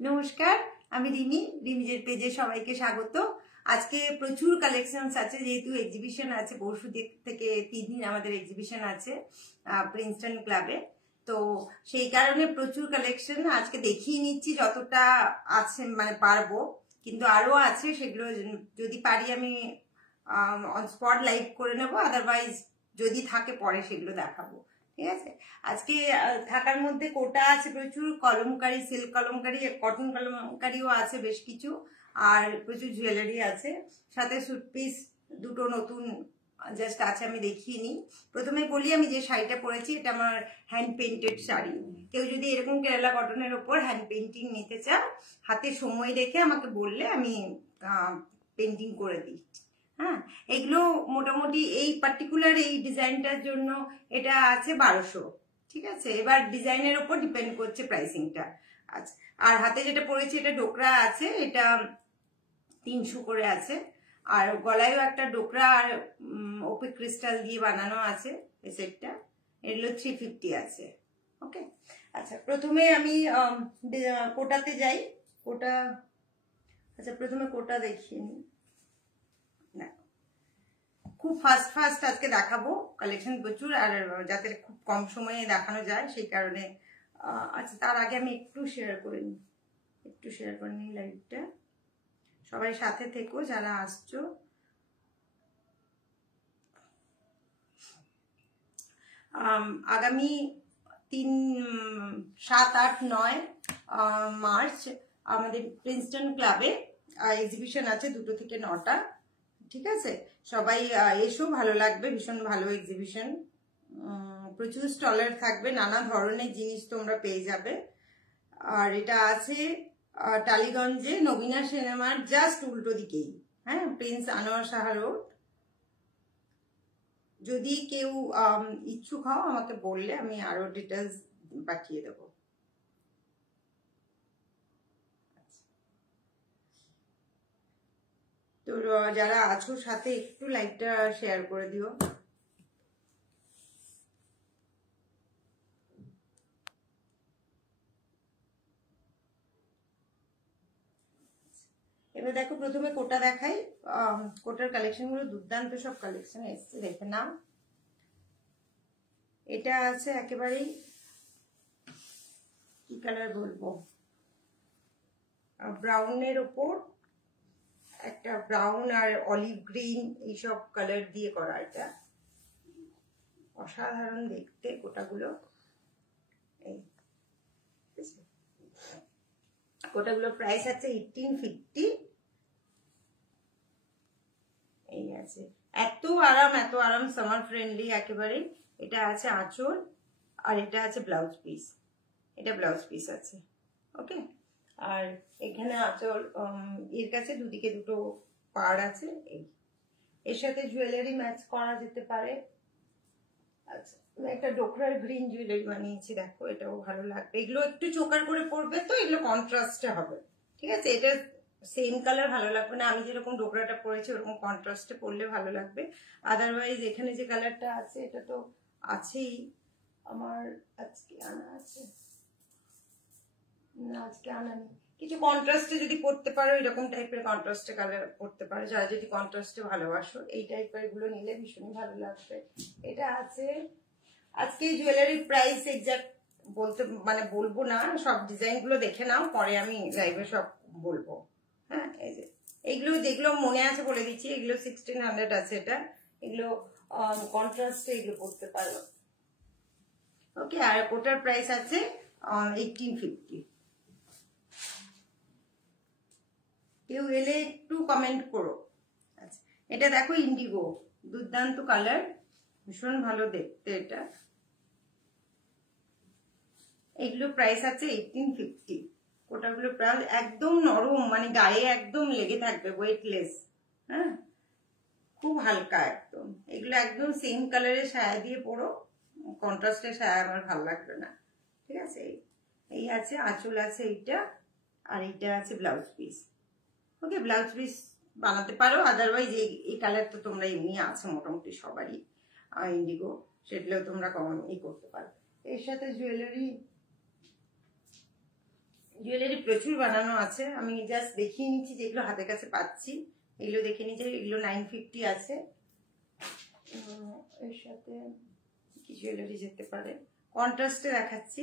নমস্কার, আমি রিমি। রিমিজের পেজে সবাইকে স্বাগত। আজকে প্রচুর কালেকশনস আছে, যেহেতু এক্সিবিশন আছে। পরশু থেকে 3 দিন আমাদের এক্সিবিশন আছে প্রিন্সটন ক্লাবে। তো সেই কারণে প্রচুর কালেকশন আজকে দেখিয়ে নিচ্ছি যতটা আছে, মানে পারবো। কিন্তু আরো আছে, সেগুলো যদি পারি আমি অন স্পট লাইভ করে নেবো, আদারওয়াইজ যদি থাকে পরে সেগুলো দেখাবো। ঠিক আছে। আজকে থাকার মধ্যে কোটা আছে প্রচুর, কলমকারি, সিল্ক কলমকারি, কটন কলমকারিও আছে বেশ কিছু, আর প্রচুর জুয়েলারি আছে। সাথে সুটপিস দুটো নতুন জাস্ট আছে, আমি দেখিয়ে নিই। প্রথমে বলি, আমি যে শাড়িটা পরেছি এটা আমার হ্যান্ড পেইন্টেড শাড়ি। কেউ যদি এরকম কেরালা কটনের ওপর হ্যান্ড পেইন্টিং নিতে চাও, হাতে সময় রেখে আমাকে বললে আমি পেইন্টিং করে দিই। হ্যাঁ, এগুলো মোটামুটি এই পার্টিকুলার এই ডিজাইনটার জন্য এটা আছে 1200। ঠিক আছে, এবার ডিজাইনের উপর ডিপেন্ড করছে প্রাইসিংটা। আচ্ছা, আর হাতে যেটা পরেছি এটা ডোকরা আছে, এটা 300 করে আছে। আর গলায়ও একটা ডোকরা আর ওপে ক্রিস্টাল দিয়ে বানানো আছে এই সেটটা, এগুলো 350 আছে। ওকে, আচ্ছা প্রথমে আমি কোটাতে যাই। কোটা, আচ্ছা প্রথমে কোটা দেখিয়ে নিই। খুব ফাস্ট আজকে দেখাবো, কালেকশন প্রচুর, আর যাতে খুব কম সময়ে দেখানো যায় সেই কারণে। আচ্ছা, তার আগে আমি একটু শেয়ার করে নিই লাইভটা। সবাই সাথে থেকো যারা আসছো। আগামী 3, 7, 8, 9 মার্চ আমাদের প্রিন্সটন ক্লাবে এক্সিবিশন আছে 2টো থেকে 9টা। ঠিক আছে, সবাই এসো, ভালো লাগবে, ভীষণ ভালো এক্সিবিশন। প্রচুর স্টলার থাকবে, নানা ধরনের জিনিস তোমরা পেয়ে যাবে। আর এটা আছে টালিগঞ্জে নবীনা সিনেমার জাস্ট উল্টো দিকেই। হ্যাঁ, প্রিন্স আনোয়ার শাহ রোড। যদি কেউ ইচ্ছুক হও আমাকে বললে আমি আরো ডিটেলস পাঠিয়ে দেবো। তো যারা আছো সাথে একটু লাইভটা শেয়ার করে দিও। এবার দেখো, প্রথমে কোটা দেখাই। কোটার কালেকশন গুলো দুর্দান্ত সব কালেকশন এসছে, দেখে নাও। এটা আছে একেবারেই, কি কালার বলবো, ব্রাউনের ওপর একটা ব্রাউন আর অলিভ গ্রিন এইসব কালার দিয়ে করা। এটা অসাধারণ দেখতে কোটাগুলো। এই কোটাগুলো প্রাইস আছে 1850। এই আছে, এত আরাম, সামার ফ্রেন্ডলি একেবারে। এটা আছে আঁচল, আর এটা আছে ব্লাউজ পিস। এটা ব্লাউজ পিস আছে। ওকে, আর এখানে আঁচল, এর কাছে দুদিকে দুটো পাড় আছে। এই এর সাথে জুয়েলারি ম্যাচ করা যেতে পারে। আচ্ছা, একটা ডোকরার গ্রিন জুয়েলারি বানিয়েছি, দেখো, এটাও ভালো লাগবে। এগুলো একটু চোকার করে পরবে, তো এগুলো কন্ট্রাস্টে হবে। ঠিক আছে, এটা সেম কালার ভালো লাগবে না, আমি যেরকম ডোকরাটা পরেছি ওরকম কন্ট্রাস্টে পরলে ভালো লাগবে। আদারওয়াইজ এখানে যে কালারটা আছে এটা তো আছেই, আমার আজকে আনা আছে না, আজকে আনা নেই। কিছু কন্ট্রাস্টে যদি পড়তে পারো, এরকম টাইপের কন্ট্রাস্টে কালার পড়তে পারো, যারা যদি কন্ট্রাস্টে ভালোবাসো এই টাইপের গুলো নিলে ভীষণই ভালো লাগবে। এটা আছে। আজকে জুয়েলারির প্রাইস এক্সাক্ট বলবো না, সব ডিজাইন গুলো দেখে নাও, পরে আমি লাইভে সব বলবো। হ্যাঁ, এই যে এইগুলো যেগুলো মনে আছে বলে দিচ্ছি, এগুলো 1600 আছে। এটা এগুলো কন্ট্রাস্টে এগুলো পড়তে পারো। ওকে, আর ওটার প্রাইস আছে 1850। কেউ এলে একটু কমেন্ট করো। আচ্ছা, এটা দেখো ইন্ডিগো, দুর্দান্ত কালার, ভীষণ ভালো দেখতে এটা। এগুলো প্রাইস আছে 1850। কোটাগুলো প্রাইস একদম নরম, মানে গায়ে একদম লেগে থাকবে, ওয়েটলেস। হ্যাঁ, খুব হালকা একদম। এগুলো একদম সেম কালারের সায়া দিয়ে পরো, কন্ট্রাস্টের সায়া আমার ভালো লাগবে না। ঠিক আছে, এই আছে আঁচল আছে এইটা, আর এইটা আছে ব্লাউজ পিস। ওকে, ব্লাউজ পিস বানাতে পারো, আদারওয়াইজ এই কালার তো তোমরা এমনি আছে মোটামুটি সবারই, ইন্ডিগো, সেগুলোও তোমরা করতে পারো। এর সাথে জুয়েলারি জুয়েলারি প্রচুর বানানো আছে, আমি জাস্ট দেখিয়ে নিচ্ছি যেগুলো হাতের কাছে পাচ্ছি। এগুলো দেখে নিচ্ছি, এগুলো 950 আছে। এর সাথে কি জুয়েলারি যেতে পারে, কন্ট্রাস্টে দেখাচ্ছি।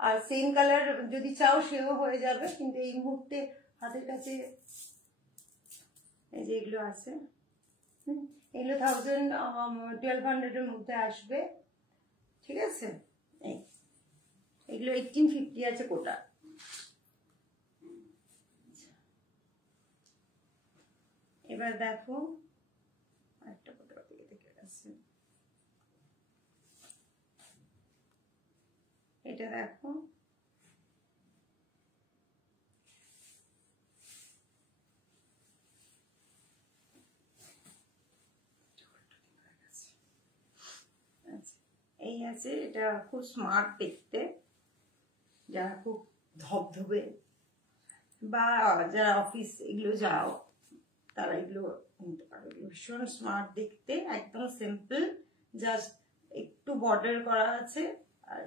আর সেম কালার যদি চাও সেও হয়ে যাবে, কিন্তু এই মুহূর্তে হাতের কাছে এই যে এগুলো আছে, এগুলো 1200-এর মধ্যে আসবে। ঠিক আছে, এগুলো 1850 আছে কোটা। এবার দেখো আরেকটা কোটা থেকে দেখে গেছে, এটা দেখো এই আছে, এটা খুব স্মার্ট দেখতে, যারা খুব ধবধবে বা যারা অফিস এগুলো যাও তারা এগুলো নিতে পারো। ভীষণ স্মার্ট দেখতে, একদম সিম্পল, জাস্ট একটু বর্ডার করা আছে। আর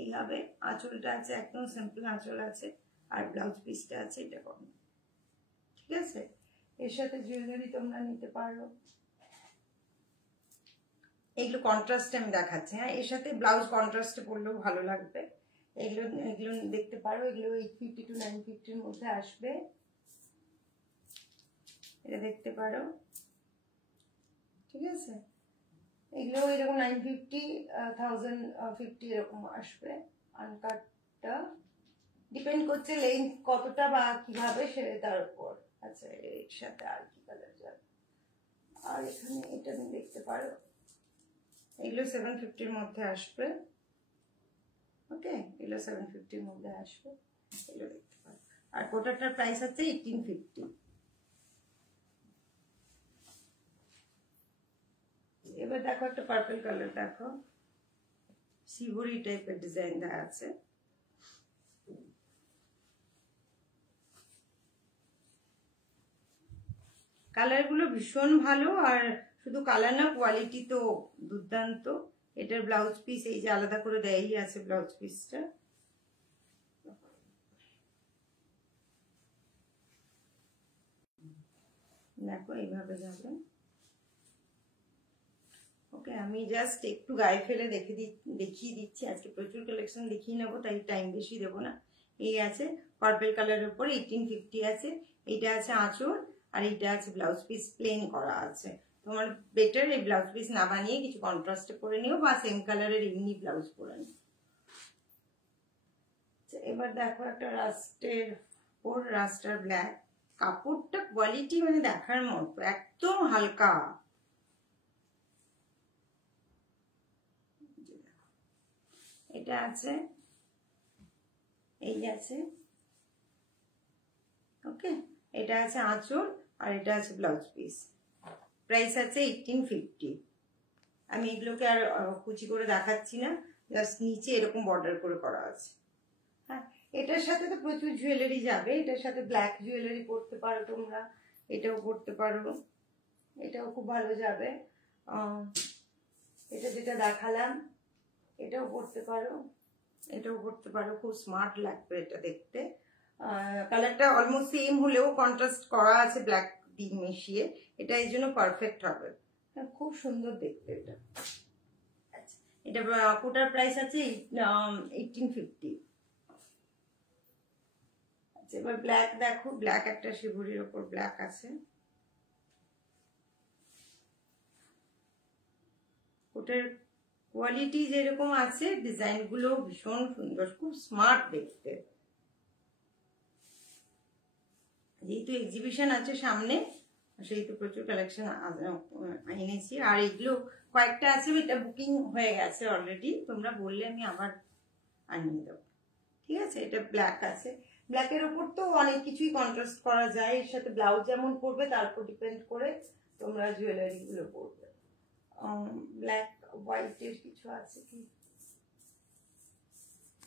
এইভাবে আঁচলটা আছে, একদম সিম্পল আঁচল আছে, আর ব্লাউজ পিসটা আছে এটা কম। ঠিক আছে, এর সাথে জুয়েলারি তোমরা নিতে পারো। এগুলো কন্ট্রাস্টে আমি দেখাচ্ছি। হ্যাঁ, এর সাথে ব্লাউজ কন্ট্রাস্টে পরলেও ভালো লাগবে। এগুলো এগুলো দেখতে পারো, এগুলো 850-950-এর মধ্যে আসবে। এটা দেখতে পারো। ঠিক আছে, এগুলো এরকম 950-1050 এরকম আসবে। আনকাটটা ডিপেন্ড করছে লেন্থ কতটা বা কিভাবে সে তার উপর। আচ্ছা, এর সাথে আর কি কালার যাবে, আর এখানে এটা দেখতে পারো, এগুলো 750-এর মধ্যে আসবে। ওকে, এগুলো 750-এর মধ্যে আসবে, এগুলো দেখতে পারো। আর কোটাটার প্রাইস হচ্ছে 1850। এবার দেখো একটা পার্পল কালার, দেখো শিবরি টাইপের ডিজাইন দেওয়া আছে। কালারগুলো ভীষণ ভালো, আর শুধু কালার না, কোয়ালিটি তো দুর্দান্ত। এটার ব্লাউজ পিস এই যে আলাদা করে দেয়ই আছে ব্লাউজ পিসটা। দেখো এইভাবে যাবে। ওকে, আমি জাস্ট একটু গায়ে ফেলে দেখিয়ে দিচ্ছি। আজকে প্রচুর কালেকশন দেখিয়ে নেবো, তাই টাইম বেশি দেবো না। এই আছে পার্পল কালারের উপর 1850 আছে। এইটা আছে আঁচল, আর এইটা আছে ব্লাউজ পিস প্লেন করা আছে। তোমার বেটার এই ব্লাউজ পিস না বানিয়ে কিছু কন্ট্রাস্টে করে নিও, বা সেম কালারের এমনি ব্লাউজ পরে নিও। এবার দেখো একটা রাস্টের উপর, রাস্টার ব্ল্যাক, কাপড়টা কোয়ালিটি মানে দেখার মতো, একদম হালকা। এটা আছে, এই আছে। ওকে, এটা আছে আঁচল, আর এটা আছে ব্লাউজ পিস। প্রাইস আছে 1850। আমি এগুলোকে আর কুচি করে দেখাচ্ছি না, জাস্ট নিচে এরকম বর্ডার করে করা আছে। হ্যাঁ, এটার সাথে তো প্রচুর জুয়েলারি যাবে। এটার সাথে ব্ল্যাক জুয়েলারি পরতে পারো তোমরা, এটাও পরতে পারো, এটাও খুব ভালো যাবে। এটা যেটা দেখালাম এটাও পরতে পারো, এটাও পরতে পারো, খুব স্মার্ট লাগবে এটা দেখতে। কালারটা অলমোস্ট সেম হলেও কন্ট্রাস্ট করা আছে ব্ল্যাক দিয়ে মিশিয়ে, এটা এই জন্য পারফেক্ট হবে। খুব সুন্দর দেখতে এটা। আচ্ছা, এটা কোটার প্রাইস আছে 1850। আচ্ছা, এবার ব্ল্যাক দেখো, ব্ল্যাক একটা শিবুরির ওপর ব্ল্যাক আছে। ওটার কোয়ালিটি যেরকম আছে, ডিজাইন গুলো ভীষণ সুন্দর, খুব স্মার্ট দেখতে। যেহেতু এক্সিবিশন আছে সামনে, সেহেতু প্রচুর কালেকশন এনেছি। আর এগুলো কয়েকটা আছে, এটা বুকিং হয়ে গেছে অলরেডি, তোমরা বললে আমি আবার আনিয়ে দেবো। ঠিক আছে, এটা ব্ল্যাক আছে। ব্ল্যাকের ওপর তো অনেক কিছুই কন্ট্রাস্ট করা যায়, এর সাথে ব্লাউজ যেমন পরবে তার উপর ডিপেন্ড করে তোমরা জুয়েলারি গুলো পরবে। ব্ল্যাক হোয়াইটের কিছু আছে কি,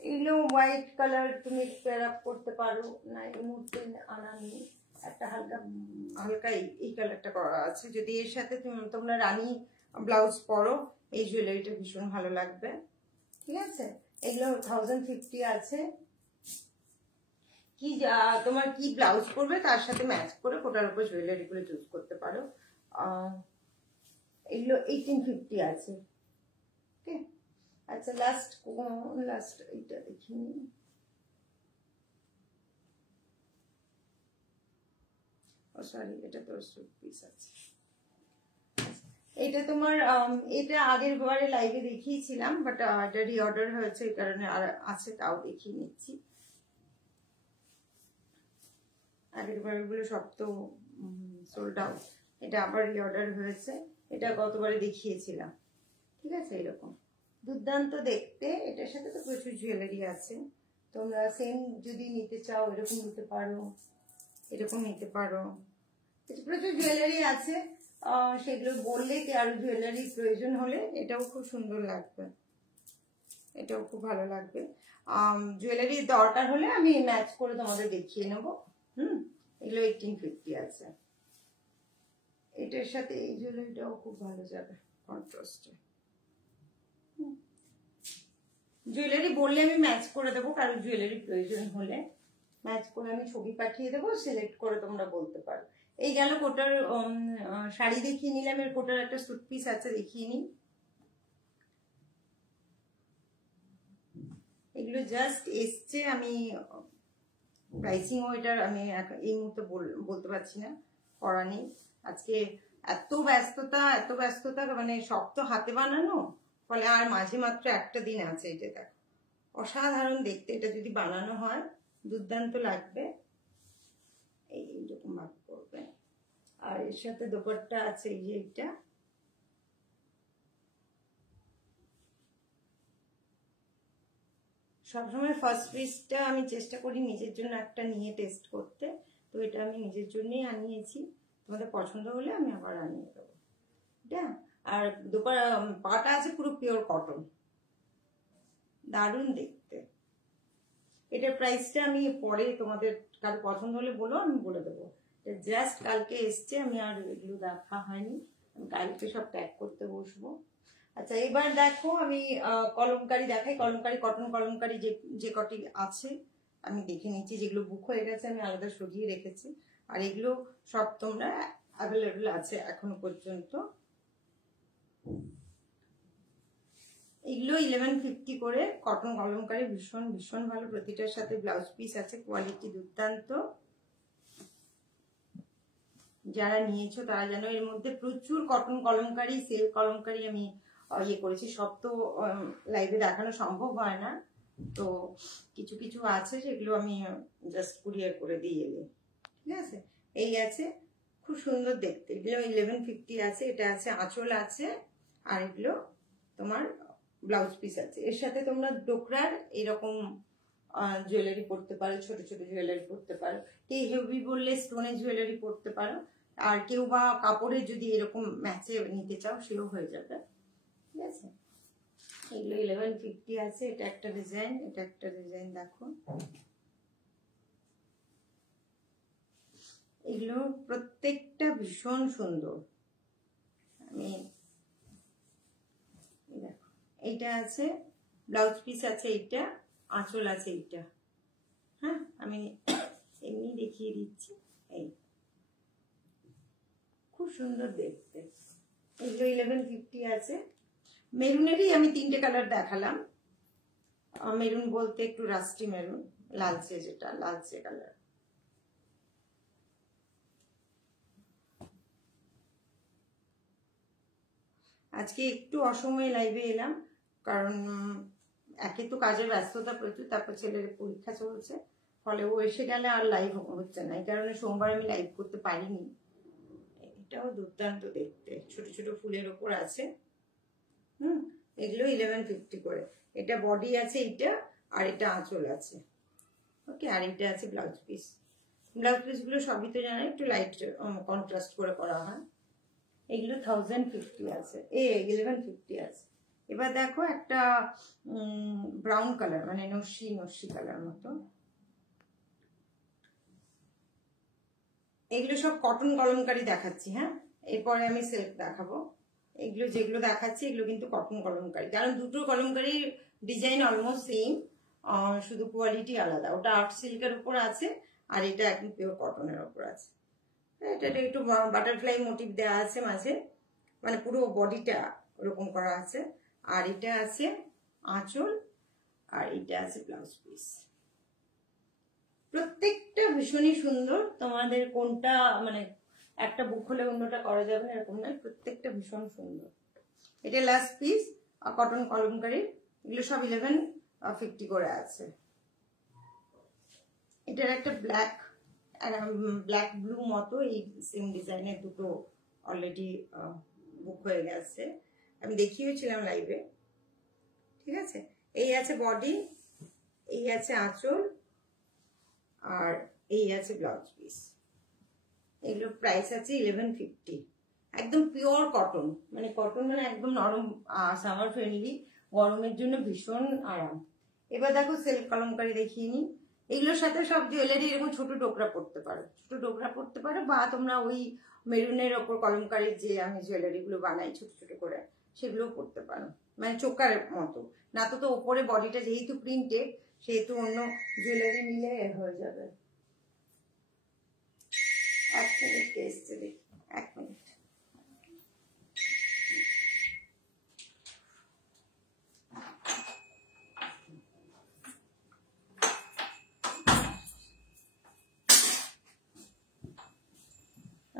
এগুলো হোয়াইট কালার তুমি পেয়ার আপ করতে পারো না, এই মুহূর্তে আনা নেই। একটা হালকা হালকা এই কালারটা করা আছে, যদি এর সাথে তোমরা রানী ব্লাউজ পরো এই জুয়েলারিটা ভীষণ ভালো লাগবে। ঠিক আছে, এগুলো 1050 আছে। কি তোমার কি ব্লাউজ পরবে তার সাথে ম্যাচ করে কোটার উপর জুয়েলারি গুলো চুজ করতে পারো। এগুলো 1850 আছে। ওকে, আচ্ছা লাস্ট এইটা দেখিনি। ও সরি, এটা তো স্যুট পিস আছে। এটা তোমার এটা আগের বারে লাইভে দেখিয়েছিলাম, বাট এটা রিঅর্ডার হয়েছে, এই কারণে আর আছে, তাও দেখিয়ে নিচ্ছি। আগের বারগুলো সব তো সোল্ড আউট, এটা আবার রিঅর্ডার হয়েছে। এটা গতবারে দেখিয়েছিলাম। ঠিক আছে, এরকম দুর্দান্ত দেখতে। এটার সাথে তো প্রচুর জুয়েলারি আছে, তোমরা সেম যদি নিতে চাও এরকম নিতে পারো, এরকম নিতে পারো, প্রচুর জুয়েলারি আছে। সেগুলো বললে কি আরো জুয়েলারি প্রয়োজন হলে এটাও খুব সুন্দর লাগবে, এটাও খুব ভালো লাগবে। জুয়েলারি দরকার হলে আমি ম্যাচ করে তোমাদের দেখিয়ে নেবো। এগুলো 1850 আছে। এটার সাথে এই জুয়েলারিটাও খুব ভালো যাবে কন্ট্রাস্টে। জুয়েলারি বললে আমি ম্যাচ করে দেবো, কারো জুয়েলারি প্রয়োজন হলে ম্যাচ করে আমি ছবি পাঠিয়ে দেবো, সিলেক্ট করে তোমরা বলতে পারো। এই গেল কোটার শাড়ি দেখিয়ে নিলাম। এর কোটার একটা স্যুট পিস আছে, দেখিয়ে নিই। এগুলো জাস্ট এসছে, আমি প্রাইসিং ওইটার আমি এই মুহূর্তে বলতে পারছি না, করা নেই। আজকে এত ব্যস্ততা, মানে সব তো হাতে বানানো, ফলে আর মাঝে মাত্র একটা দিন আছে। এটা দেখো, অসাধারণ দেখতে। এটা যদি বানানো হয় দুর্দান্ত লাগবে। এইরকম ভাবে করবে। আর এর সাথে দোপাট্টা আছে, এই যে এটা সবসময় ফার্স্ট পিসটা আমি চেষ্টা করি নিজের জন্য একটা নিয়ে টেস্ট করতে, তো এটা আমি নিজের জন্যই আনিয়েছি। তোমাদের পছন্দ হলে আমি আবার আনিয়ে দেবো। এটা আর পাটা আছে পুরো পিওর কটন, দারুণ দেখতে। এটার প্রাইসটা আমি পরে তোমাদের কারো পছন্দ হলে বলো, আমি বলে দেবো। জাস্ট কালকে এসছে, আমি আর এগুলো দেখা হয়নি, আমি কালকে সব প্যাক করতে বসবো। আচ্ছা, এবার দেখো আমি কলমকারি দেখাই। কলমকারি, কটন কলমকারি যে কটি আছে আমি দেখে নিচ্ছি। যেগুলো বুক হয়ে গেছে আমি আলাদা সরিয়ে রেখেছি, আর এগুলো সব তোমরা অ্যাভেলেবল আছে এখনো পর্যন্ত। এগুলো 1150 করে কটন কলমকারি, ভীষণ ভীষণ ভালো। প্রতিটার সাথে ব্লাউজ পিস আছে, কোয়ালিটি দুর্দান্ত। যারা নিয়েছো তারা জানো, এর মধ্যে প্রচুর কটন কলমকারি, সেল কলমকারি আমি ইয়ে করেছি। সব তো লাইভে দেখানো সম্ভব হয় না, তো কিছু কিছু আছে যেগুলো আমি জাস্ট কুরিয়ার করে দিয়ে এলি। ঠিক আছে, এই আছে, খুব সুন্দর দেখতে। এগুলো 1150 আছে। এটা আছে, আঁচল আছে, আর এগুলো তোমার ব্লাউজ পিস আছে। এর সাথে তোমরা ডোকরার এরকম জুয়েলারি পরতে পারো, ছোট ছোট জুয়েলারি পরতে পারো। কেউ হেভি বললে স্টোনের জুয়েলারি পরতে পারো, আর কেউ বা কাপড়ের যদি এরকম ম্যাচে নিতে চাও সেও হয়ে যাবে। ঠিক আছে, এগুলো 1150 আছে। এটা একটা ডিজাইন, এটা একটা ডিজাইন দেখো। এগুলো প্রত্যেকটা ভীষণ সুন্দর। আমি দেখো, এইটা আছে, ব্লাউজ পিস আছে, এইটা আঁচল আছে, এইটা। হ্যাঁ, আমি এমনি দেখিয়ে দিচ্ছি। এই খুব সুন্দর দেখতে। এগুলো 1150 আছে। মেরুনেরই আমি 3টে কালার দেখালাম। মেরুন বলতে একটু রাস্টি মেরুন, লালচে, যেটা লালচে কালার। আজকে একটু অসময়ে লাইভে এলাম, কারণ একে তো কাজের ব্যস্ততা প্রচুর, তারপর ছেলের পরীক্ষা চলছে, ফলে ও এসে গেলে আর লাইভ হচ্ছে না। এই কারণে সোমবার আমি লাইভ করতে পারিনি। এটাও দুর্দান্ত দেখতে, ছোট ছোট ফুলের ওপর আছে। এগুলো 1150 করে। এটা বডি আছে এইটা, আর এটা আঁচল আছে। ওকে, আর এটা আছে ব্লাউজ পিস। ব্লাউজ পিস গুলো সবই তো জানো একটু লাইট কন্ট্রাস্ট করে করা হয়। এগুলো 1050 আছে, 1150 আছে। এবার দেখো একটা ব্রাউন কালার, মানে নস্যি নস্যি কালার মতো। এগুলো সব কটন কলমকারি দেখাচ্ছি। হ্যাঁ, এরপরে আমি সিল্ক দেখাবো। এগুলো যেগুলো দেখাচ্ছি এগুলো কিন্তু কটন কলমকারি, কারণ দুটো কলমকারির ডিজাইন অলমোস্ট সেম, শুধু কোয়ালিটি আলাদা। ওটা আর্ট সিল্কের উপর আছে আর এটা একদম পিওর কটনের উপর আছে। এটা একটু বাটারফ্লাই মোটিভ দেওয়া আছে মাঝে, মানে পুরো বডিটা ওরকম করা আছে। আর এটা আছে আঁচল, আর এটা আছে ব্লাউজ পিস। প্রত্যেকটা ভীষণই সুন্দর। তোমাদের কোনটা মানে একটা বুক হলে অন্যটা করা যাবে না এরকম নয়, প্রত্যেকটা ভীষণ সুন্দর। এটা লাস্ট পিস কটন কলমকারি, এগুলো সব 1150 করে আছে। এটার একটা ব্ল্যাক ব্লু মতো এই সেম ডিজাইনের দুটো অলরেডি বুক হয়ে গেছে, আমি দেখিয়েছিলাম লাইভে। ঠিক আছে, এই আছে বডি, এই আছে আঁচল, আর এই আছে ব্লাউজ পিস। এগুলো প্রাইস আছে 1150। একদম পিওর কটন, মানে কটন মানে একদম নরম, সামার ফ্রেন্ডলি, গরমের জন্য ভীষণ আরাম। এবার দেখো সিল্ক কলমকারি দেখিয়ে নি। এগুলোর সাথে সব জুয়েলারি এরকম ছোট ডোকরা পড়তে পারো, ছোট ডোকরা পড়তে পারো, বা তোমরা ওই মেরুনের ওপর কলমকারির যে আমি জুয়েলারি গুলো বানাই ছোট ছোট করে সেগুলোও পড়তে পারো, মানে চোকার মতো না। তো ওপরে বডিটা যেহেতু প্রিন্টেড সেহেতু অন্য জুয়েলারি নিলে হয়ে যাবে। এক মিনিট এসছে, দেখি এক মিনিট।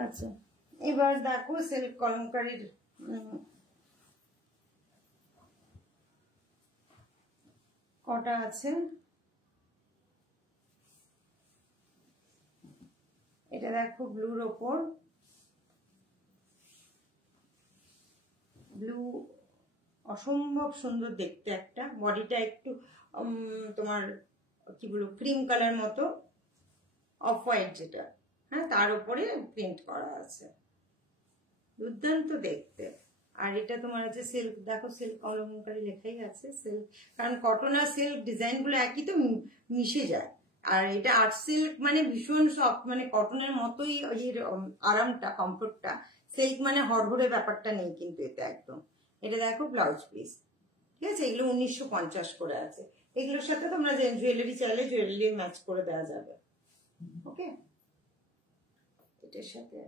আচ্ছা, এবার দেখো সিল্ক কলমকারির কটা আছে। এটা দেখো ব্লুর ওপর, ব্লু অসম্ভব সুন্দর দেখতে। একটা বডিটা একটু তোমার কি বলবো ক্রিম কালার মতো, অফ হোয়াইট যেটা, হ্যাঁ, তার উপরে প্রিন্ট করা আছে, দুর্দান্ত দেখতে। আর এটা তোমার আছে সিল্ক, দেখো সিল্ক কলমকারি লেখাই আছে সিল্ক, কারণ কটন আর সিল্ক ডিজাইন গুলো একই তো, মিশে যায়। আর এটা আর্ট সিল্ক মানে ভীষণ সফট, মানে কটনের মতোই এর আরামটা, কমফোর্টটা। সিল্ক মানে হরহরে ব্যাপারটা নেই কিন্তু এতে একদম। এটা দেখো ব্লাউজ পিস, ঠিক আছে। এগুলো 1950 করে আছে। এগুলোর সাথে তোমরা জুয়েলারি চাইলে জুয়েলারি ম্যাচ করে দেওয়া যাবে। ওকে, এটার সাথে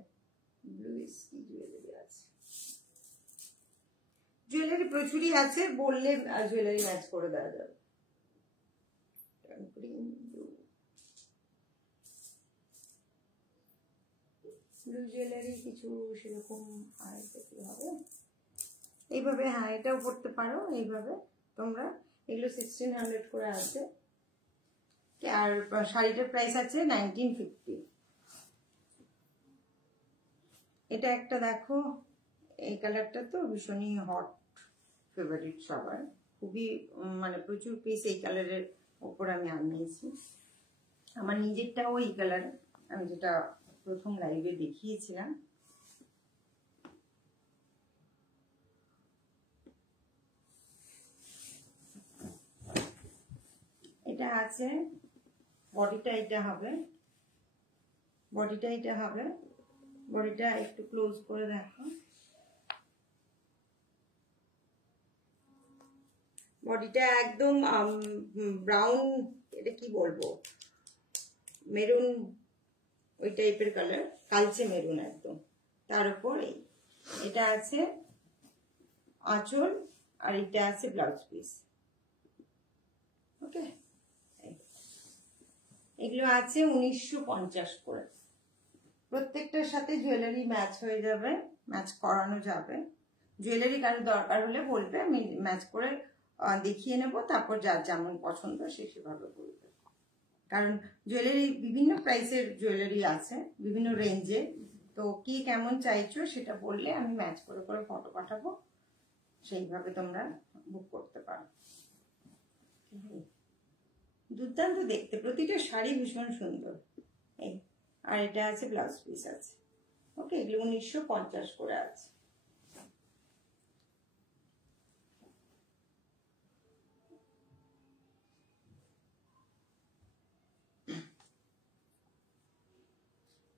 ব্লু কি জুয়েলারি আছে, জুয়েলারি প্রচুরই আছে, বললে জুয়েলারি ম্যাচ করে দেওয়া যাবে। ব্লু জুয়েলারি কিছু সেরকম আর কি হবে এইভাবে, হ্যাঁ এটাও পড়তে পারো এইভাবে তোমরা। এগুলো 1600 করে আছে। আর শাড়িটার প্রাইস আছে 1950। এটা একটা দেখো, এই কালারটা তো ভীষণই হট ফেভারিট সবার, খুবই মানে প্রচুর পিস এই কালারের ওপর আমি আনিয়েছি। আমার নিজেরটাও এই কালার, আমি যেটা প্রথম লাইভে দেখিয়েছিলাম। এটা আছে বডিটা, এটা হবে বডিটা, এটা হবে বডিটা। একটু ক্লোজ করে দেখো, বডিটা একদম ব্রাউন, এটা কি বলবো মেরুন, ওই টাইপের কালার, কালচে মেরুন একদম। তার উপর এটা আছে আঁচল, আর এটা আছে ব্লাউজ পিস। ওকে, এগুলো আছে 1950 করে। প্রত্যেকটার সাথে জুয়েলারি ম্যাচ হয়ে যাবে, ম্যাচ করানো যাবে। জুয়েলারি কারোর দরকার হলে বলবে, আমি ম্যাচ করে দেখিয়ে নেব, তারপর যার যেমন পছন্দ সে সেভাবে বলবে। কারণ জুয়েলারি বিভিন্ন প্রাইসের জুয়েলারি আছে, বিভিন্ন রেঞ্জে। তো কি কেমন চাইছো সেটা বললে আমি ম্যাচ করে করে ফটো পাঠাবো, সেইভাবে তোমরা বুক করতে পারো। দুর্দান্ত দেখতে, প্রতিটা শাড়ি ভীষণ সুন্দর। এই আর এটা আছে ব্লাউজ পিস আছে। ওকে, এগুলো 1950 করে আছে।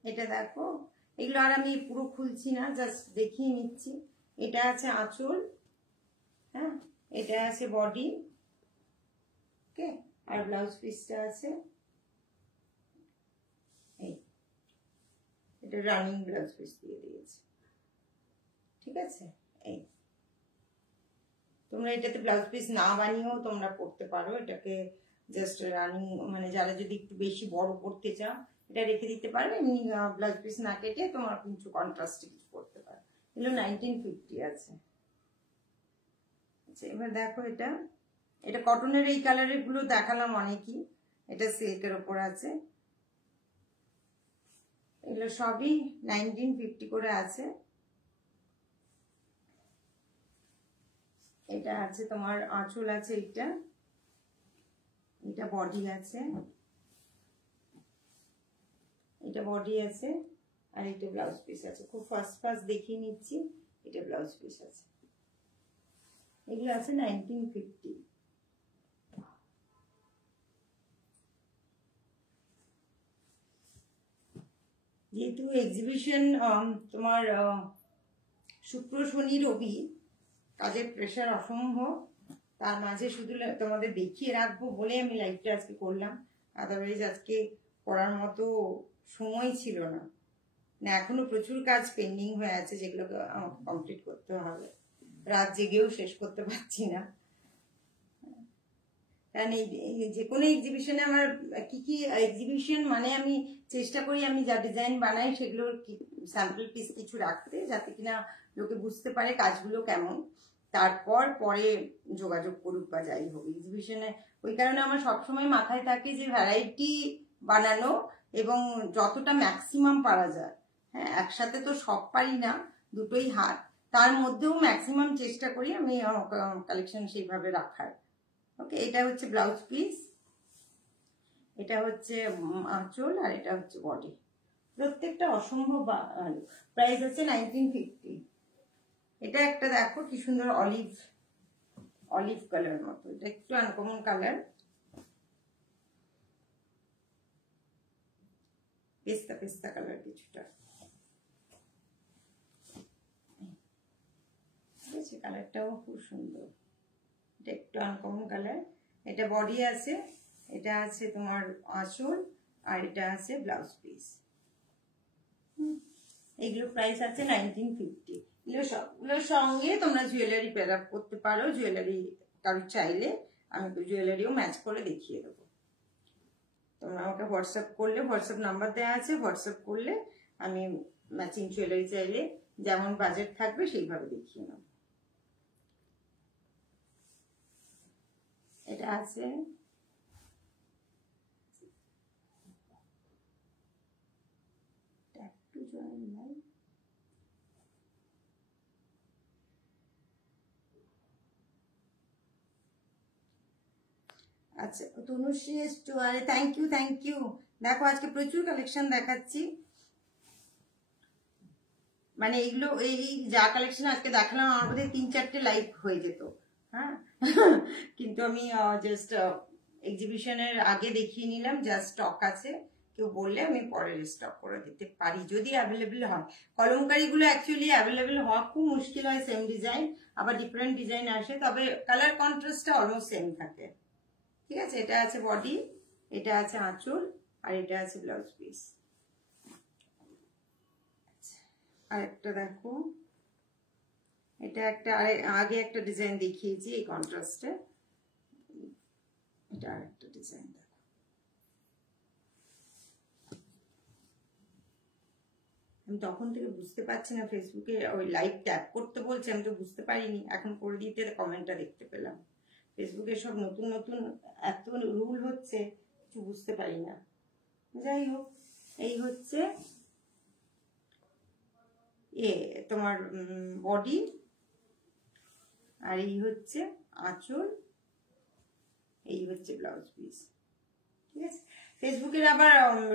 এটা দেখো, এগুলো আর আমি পুরো খুলছি না, জাস্ট দেখিয়ে নিচ্ছি। এটা আছে আঁচল, হ্যাঁ, এটা আছে বডি, ওকে, আর ব্লাউজ পিসটা আছে এই, এটা রানিং ব্লাউজ পিস দিয়ে দিয়েছে। ঠিক আছে, এই তোমরা এটাতে ব্লাউজ পিস না বানিয়েও তোমরা পরতে পারো, এটাকে জাস্ট রানিং, মানে যারা যদি একটু বেশি বড় পরতে চাও এটা রেখে দিতে পারো, এমনি ব্লাউজ পিস না কেটে তোমার কিছু কন্ট্রাস্টে কিছু করতে পারো। এগুলো 1950 আছে। আচ্ছা, এবার দেখো এটা, এটা কটনের এই কালারের গুলো দেখালাম অনেকই, এটা সিল্কের ওপর আছে, এগুলো সবই 1950 করে আছে। এটা আছে তোমার আঁচল আছে, এইটা, এটা বডি আছে, এটা বডি আছে, আর এটা ব্লাউজ পিস আছে। খুব ফার্স্ট দেখিয়ে নিচ্ছি, এটা ব্লাউজ পিস আছে, এগুলো আছে 1950। যেহেতু এক্সিবিশন তোমার শুক্র শনি রবি, কাজের প্রেশার অসম্ভব, তার মাঝে শুধু তোমাদের দেখিয়ে রাখবো বলে আমি লাইভটা আজকে করলাম, আদারওয়াইজ আজকে করার মতো সময় ছিল না, এখনো প্রচুর কাজ পেন্ডিং হয়ে আছে যেগুলো আমাকে কমপ্লিট করতে হবে, রাত জেগেও শেষ করতে পারছি না। কারণ এই যে কোনো এক্সিবিশনে আমার কি কি এক্সিবিশন মানে আমি চেষ্টা করি আমি যা ডিজাইন বানাই সেগুলোর স্যাম্পল পিস কিছু রাখতে, যাতে কিনা লোকে বুঝতে পারে কাজগুলো কেমন, তারপর পরে যোগাযোগ করুক বা যাই হোক এক্সিবিশনে। ওই কারণে আমার সবসময় মাথায় থাকে যে ভ্যারাইটি বানানো এবং যতটা ম্যাক্সিমাম পারা যায়। হ্যাঁ, একসাথে তো সব পারি না, দুটোই হাত, তার মধ্যেও ম্যাক্সিমাম চেষ্টা করি আমি কালেকশন সেইভাবে রাখার। ওকে, এটা হচ্ছে ব্লাউজ পিস, এটা হচ্ছে আঁচল, আর এটা হচ্ছে বডি। প্রত্যেকটা অসম্ভব ভালো। প্রাইস হচ্ছে 1950। এটা একটা দেখো কি সুন্দর অলিভ কালার মতো, এটা একটু আনকমন কালার, পেস্তা কালার কিছুটা, ঠিক আছে, কালারটাও খুব সুন্দর, এটা একটু আনকমন কালার। এটা বডি আছে, এটা আছে তোমার আঁচল, আর এটা আছে ব্লাউজ পিস। এইগুলো প্রাইস আছে 1950। এগুলো সবগুলোর সঙ্গে তোমরা জুয়েলারি পেয়ার আপ করতে পারো, জুয়েলারি কারোর চাইলে আমি জুয়েলারিও ম্যাচ করে দেখিয়ে দেবো। তোমরা আমাকে হোয়াটসঅ্যাপ করলে, হোয়াটসঅ্যাপ নাম্বার দেওয়া আছে, হোয়াটসঅ্যাপ করলে আমি ম্যাচিং জুয়েলারি চাইলে যেমন বাজেট থাকবে সেইভাবে দেখিয়ে নেব। এটা আছে একটু জয়েন নাই, আচ্ছা তনুশ্রী এসছো, আরে থ্যাংক ইউ। দেখো আজকে প্রচুর কালেকশন দেখাচ্ছি, মানে এইগুলো এই যা কালেকশন আজকে দেখালাম আমার বোধহয় 3-4টে লাইভ হয়ে যেত। হ্যাঁ, কিন্তু আমি জাস্ট এক্সিবিশনের আগে দেখিয়ে নিলাম, জাস্ট স্টক আছে, কেউ বললে আমি পরে স্টক করে দিতে পারি যদি অ্যাভেলেবেল হয়। কলমকারিগুলো অ্যাকচুয়ালি অ্যাভেলেবেল হওয়া খুব মুশকিল হয়, সেম ডিজাইন আবার ডিফারেন্ট ডিজাইন আসে, তবে কালার কন্ট্রাস্টটা অলমোস্ট সেম থাকে। ঠিক আছে, এটা আছে বডি, এটা আছে আঁচল, আর এটা আছে ব্লাউজ পিস। আর একটা দেখো, এটা একটা আগে একটা ডিজাইন দেখিয়েছি এই কন্ট্রাস্টে, এটা আরেকটা ডিজাইন দেখো। আমি তখন থেকে বুঝতে পারছি না, ফেসবুকে ওই লাইভ ট্যাপ করতে বলছে, আমি তো বুঝতে পারিনি, এখন করে দিতে কমেন্টটা দেখতে পেলাম। ফেসবুকে সব নতুন এত রুল হচ্ছে, কিছু বুঝতে পারি না। যাই হোক, এই হচ্ছে তোমার বডি, আর এই হচ্ছে আঁচল, এই হচ্ছে ব্লাউজ পিস। ঠিক আছে, ফেসবুকের আবার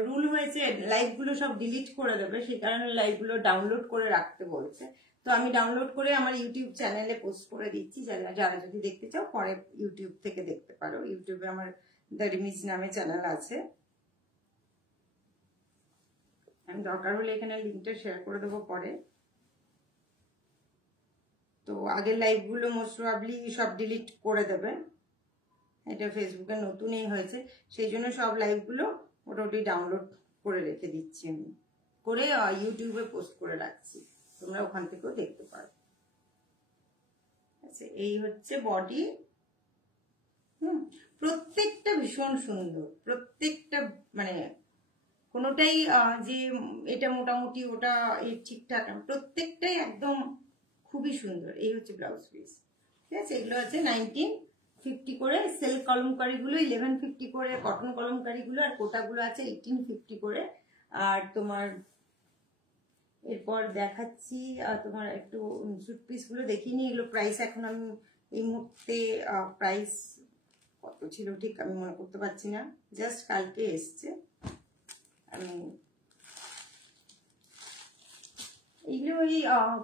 রুল হয়েছে লাইভগুলো সব ডিলিট করে দেবে, সেই কারণে লাইভগুলো ডাউনলোড করে রাখতে বলছে। তো আমি ডাউনলোড করে আমার ইউটিউব চ্যানেলে পোস্ট করে দিচ্ছি, যারা যদি দেখতে চাও পরে ইউটিউব থেকে দেখতে পারো। ইউটিউবে আমার দ্য রিমিজ নামে চ্যানেল আছে, আমি দরকার হলে এখানে লিঙ্কটা শেয়ার করে দেবো পরে। তো আগের লাইভগুলো মোস্ট প্রবাবলি সব ডিলিট করে দেবে। এটা ফেসবুকে নতুনই হয়েছে, সেই জন্য সব লাইভগুলো মোটামুটি ডাউনলোড করে রেখে দিচ্ছি আমি, করে ইউটিউবে পোস্ট করে রাখছি, তোমরা ওখান থেকেও দেখতে পারো। আচ্ছা, এই হচ্ছে বডি। প্রত্যেকটা ভীষণ সুন্দর, প্রত্যেকটা মানে কোনোটাই যে এটা মোটামুটি ওটা ঠিকঠাক, প্রত্যেকটাই একদম খুবই সুন্দর। এই হচ্ছে ব্লাউজ পিস, ঠিক আছে। এগুলো আছে 1950 করে, সিল্ক কলমকারিগুলো 1150 করে, কটন কলমকারিগুলো আর কোটাগুলো আছে 1850 করে। আর তোমার এরপর দেখাচ্ছি তোমার একটু স্যুট পিসগুলো দেখিনি, এগুলো প্রাইস এখন আমি এই মুহূর্তে প্রাইস কত ছিল ঠিক আমি মনে করতে পারছি না, জাস্ট কালকে এসছে। আমি এগুলো ওই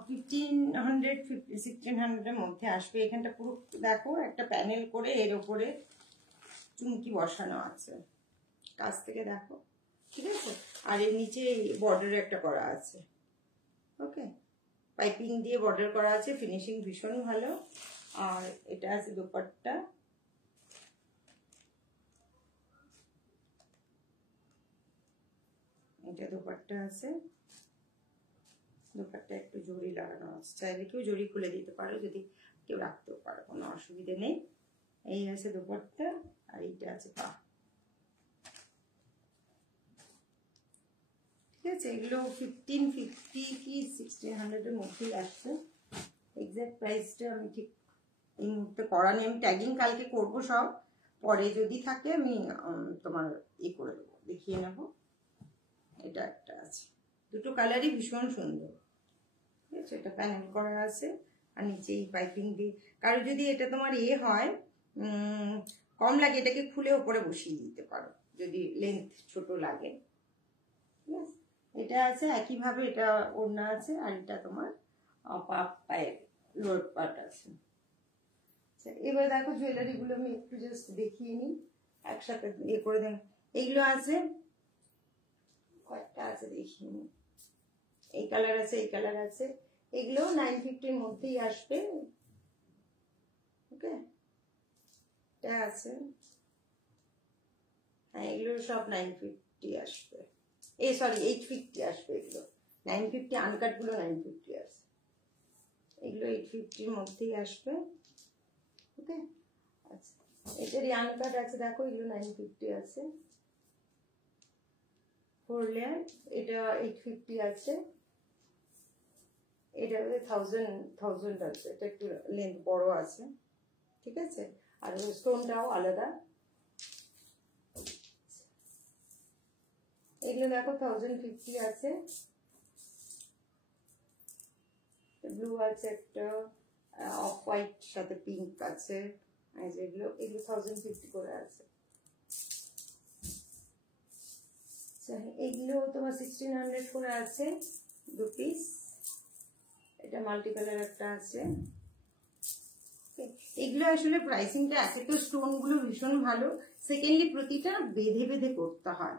1500 1600 এর মধ্যে আসবে। এখানটা পুরো দেখো একটা প্যানেল করে এর ওপরে চুমকি বসানো আছে, কাছ থেকে দেখো, ঠিক আছে। আর এর নিচে বর্ডার একটা করা আছে, ওকে, পাইপিং দিয়ে বর্ডার করা আছে, ফিনিশিং ভীষণ ভালো। আর এটা আছে দোপাট্টা, এটা দোপাট্টা আছে, দোপাট্টা একটু জড়ি লাগানো আছে, চাইলে কেউ জড়ি খুলে দিতে পারো, যদি কেউ রাখতেও পারো, কোনো অসুবিধে নেই। এই আছে দোপাট্টা, আর এইটা আছে পা, ঠিক আছে। এগুলো 1550 কি 1600 এর মধ্যেই আসছে। এক্সাক্ট প্রাইসটা আমি ঠিক এই মুহূর্তে করা নেই, আমি ট্যাগিং কালকে করবো সব, পরে যদি থাকে আমি তোমার করে দেবো, দেখিয়ে নেবো। এটা একটা আছে, দুটো কালারই ভীষণ সুন্দর, ঠিক আছে। এটা প্যানেল করা আছে আর নিচে এই পাইপিং দিয়ে, কারো যদি এটা তোমার হয় কম লাগে, এটাকে খুলে ওপরে বসিয়ে দিতে পারো যদি লেন্থ ছোট লাগে, ঠিক আছে। এটা আছে একইভাবে, এটা ওড়না আছে, আর এটা তোমার পায়ের লোয়ার পার্ট আছে। এবার দেখো জুয়েলারি গুলো আমি একটু জাস্ট দেখিয়ে নিই, একসাথে করে দেন। এইগুলো আছে কয়েকটা আছে, দেখিয়ে নিই। এই কালার আছে, এই কালার আছে, এগুলো 950 এর মধ্যেই আসবে, ওকে। এটা আছে, হ্যাঁ এগুলো সব 950 আসবে, এই সরি 850 আসবে। এগুলো 950, আনকাট গুলো 950 আসবে, এগুলো 850 এর মধ্যেই আসবে, ওকে। আচ্ছা, এটারই আনকাট আছে দেখো, এগুলো 950 আছে, 4 লেয়ার, এটা 850 আছে, এটা 1000 আছে, এটা একটু লেন্থ বড় আছে, ঠিক আছে। আর স্টোনটাও আলাদা, এগুলো দেখো 1050 আছে, ব্লু আছে একটা, অফ হোয়াইট সাথে পিঙ্ক আছে, এগুলো 1050 করে আছে। এগুলো তোমার 1600 করে আছে, 2 পিস। এটা মাল্টি কালার একটা আছে, এগুলো আসলে প্রাইসিংটা আছে তো, স্টোন গুলো ভীষণ ভালো। সেকেন্ডলি প্রতিটা বেঁধে বেঁধে করতে হয়,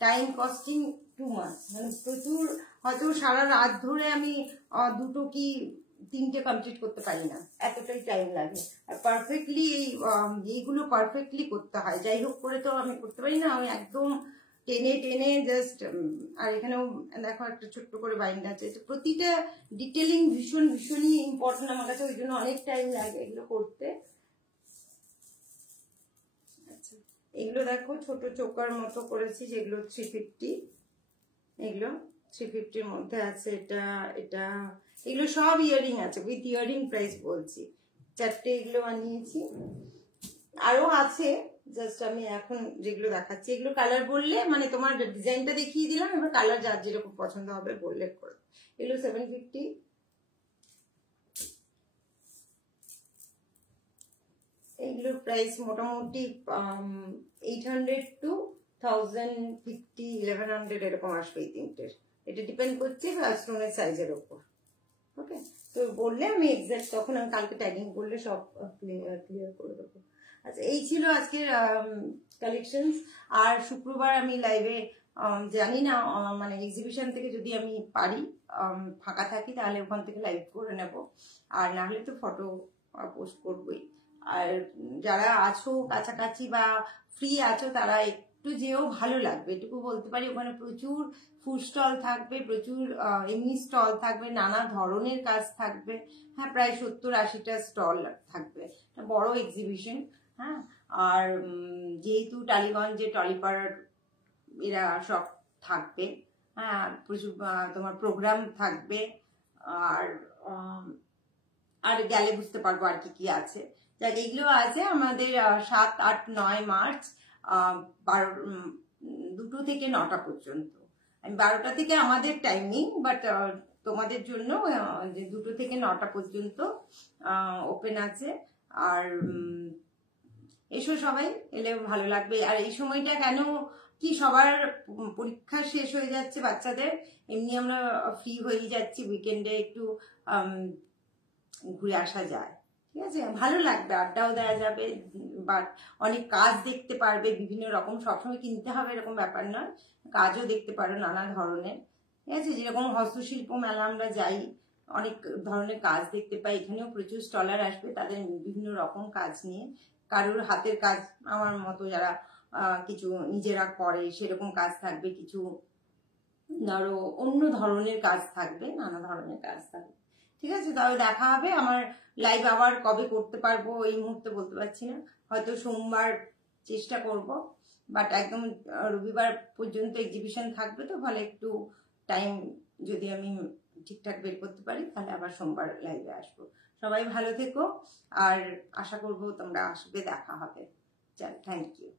টাইম কস্টিং টু মাচ, মানে প্রচুর, হয়তো সারা রাত ধরে আমি 2টো কি 3টে কমপ্লিট করতে পারি না, এতটাই টাইম লাগে। আর পারফেক্টলি এইগুলো পারফেক্টলি করতে হয়, যাই হোক করে তো আমি করতে পারি না, আমি একদম টেনে টেনে জাস্ট। আর এখানেও দেখো একটা ছোট্ট করে বাইন্ড আছে, প্রতিটা ডিটেলিং ভীষণই ইম্পর্টেন্ট আমার কাছে, ওই জন্য অনেক টাইম লাগে এগুলো করতে। আচ্ছা, এগুলো দেখো ছোট চোকার মতো করেছি, যেগুলো 350, এগুলো 350 এর মধ্যে আছে। এটা এগুলো সব ইয়ারিং আছে, উইথ ইয়ারিং প্রাইস বলছি, 4টে এগুলো বানিয়েছি, আরো আছে, জাস্ট আমি এখন যেগুলো দেখাচ্ছি, এগুলো কালার বললে মানে তোমার ডিজাইনটা দেখিয়ে দিলাম, এবার কালার যার যেরকম পছন্দ হবে বললে করে। এগুলো 750, এইগুলোর প্রাইস মোটামুটি 800 to 1050, 1100 এরকম আসবে এই তিনটের, এটা ডিপেন্ড করছে স্টোনের সাইজের ওপর, ওকে। তো বললে আমি এক্সাক্ট তখন আমি কালকে ট্যাগিং করলে সব ক্লিয়ার করে দেবো। আচ্ছা, এই ছিল আজকের কালেকশনস। আর শুক্রবার আমি লাইভে, জানি না মানে এক্সিবিশন থেকে যদি আমি পারি ফাঁকা থাকি তাহলে ওখান থেকে লাইভ করে নেব, আর না হলে তো ফটো পোস্ট করবোই। আর যারা আছো কাছাকাছি বা ফ্রি আছো তারা একটু যেও, ভালো লাগবে এটুকু বলতে পারি। ওখানে প্রচুর ফুড স্টল থাকবে, প্রচুর এমনি স্টল থাকবে, নানা ধরনের কাজ থাকবে। হ্যাঁ, প্রায় 70-80টা স্টল থাকবে, বড় এক্সিবিশন। হ্যাঁ, আর যেহেতু টালিগঞ্জে টলিপাড়ার এরা সব থাকবে, হ্যাঁ প্রচুর তোমার প্রোগ্রাম থাকবে। আর আর গেলে বুঝতে পারবো আর কি কি আছে। যাক, এগুলো আছে আমাদের 7, 8, 9 মার্চ 2টো থেকে 9টা পর্যন্ত। 12টা থেকে আমাদের টাইমিং, বাট তোমাদের জন্য যে 2টো থেকে 9টা পর্যন্ত ওপেন আছে। আর এসো সবাই, এলে ভালো লাগবে। আর এই সময়টা কেন কি, সবার পরীক্ষা শেষ হয়ে যাচ্ছে বাচ্চাদের, এমনি আমরা ফ্রি হয়ে যাচ্ছি, উইকেন্ডে একটু ঘুরে আসা যায়, ঠিক আছে, ভালো লাগবে, আড্ডাও দেওয়া যাবে, বাট অনেক কাজ দেখতে পারবে বিভিন্ন রকম। সবসময় কিনতে হবে এরকম ব্যাপার নয়, কাজও দেখতে পারো নানা ধরনের, ঠিক আছে। যেরকম হস্তশিল্প মেলা আমরা যাই, অনেক ধরনের কাজ দেখতে পাই, এখানেও প্রচুর স্টলার আসবে, তাদের বিভিন্ন রকম কাজ নিয়ে। কারোর হাতের কাজ, আমার মতো যারা কিছু নিজেরা করে সেরকম কাজ থাকবে, কিছু ধরো অন্য ধরনের কাজ থাকবে, নানা ধরনের কাজ থাকবে, ঠিক আছে। তবে দেখা হবে। আমার লাইভ আবার কবে করতে পারবো এই মুহূর্তে বলতে পারছি না, হয়তো সোমবার চেষ্টা করব, বাট একদম রবিবার পর্যন্ত এক্সিবিশন থাকবে, তো ভালো একটু টাইম যদি আমি ঠিকঠাক বের করতে পারি তাহলে আবার সোমবার লাইভে আসবো। সবাই ভালো থেকো, আর আশা করবো তোমরা আসবে, দেখা হবে। চল, থ্যাংক ইউ।